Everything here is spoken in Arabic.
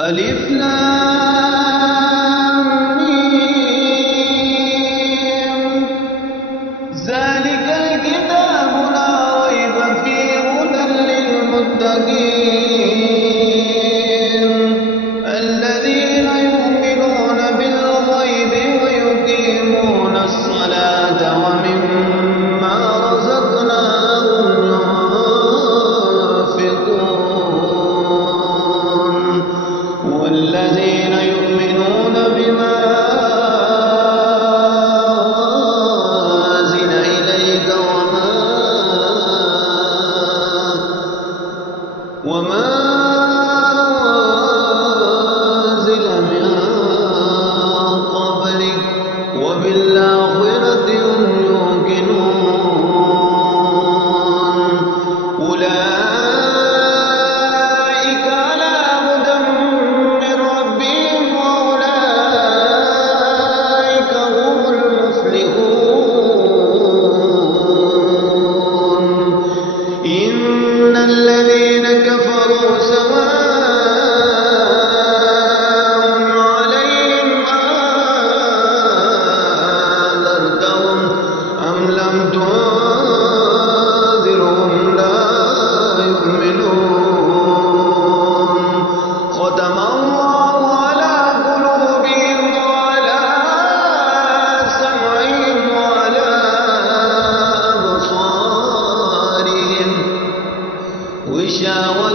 ألف لام ميم. ذلك الكتاب لا ريب فيه هدى للمتقين الذين يؤمنون بالغيب ويقيمون الصلاة ومما رزقناهم ينفقون والذين يؤمنون بما أنزل إليك وما أنزل من قبلك وبالآخرة هم يوقنون أولئك على هدى من ربهم وأولئك هم المفلحون إن الذين كفروا سواء عليهم أنذرتهم أم لم تنذرهم لا يؤمنون ختم الله على قلوبهم وعلى سمعهم وعلى أبصارهم غشاوة